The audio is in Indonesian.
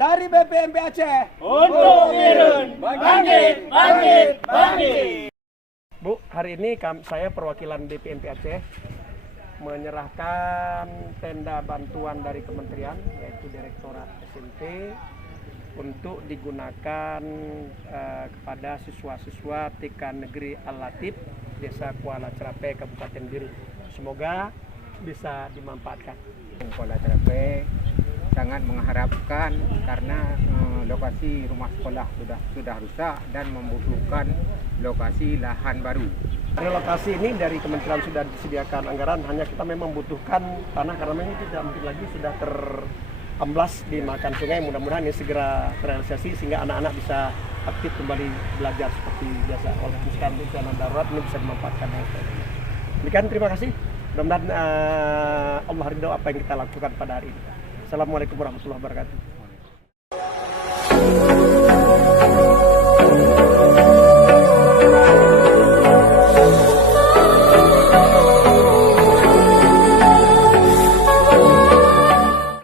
dari BPMP Aceh Untuk Birun, bangkit, bangkit, bangkit. Bu, hari ini saya perwakilan BPMP Aceh menyerahkan tenda bantuan dari kementerian, yaitu Direktorat SMP, untuk digunakan kepada siswa-siswa TK Negeri Al-Latif, Desa Kuala Cerape, Kabupaten Birun. Semoga bisa dimanfaatkan. Kuala Cerape sangat mengharapkan karena lokasi rumah sekolah sudah rusak dan membutuhkan lokasi lahan baru. Relokasi ini dari kementerian sudah disediakan anggaran, hanya kita memang membutuhkan tanah karena memang tidak mungkin lagi sudah teramblas di makan sungai. Mudah-mudahan ini segera terrealisasi sehingga anak-anak bisa aktif kembali belajar seperti biasa. Walaupun sekarang bencana darurat ini bisa dimanfaatkan. Demikian, terima kasih. Mudah-mudahan Allah ridho apa yang kita lakukan pada hari ini. Assalamualaikum warahmatullahi wabarakatuh.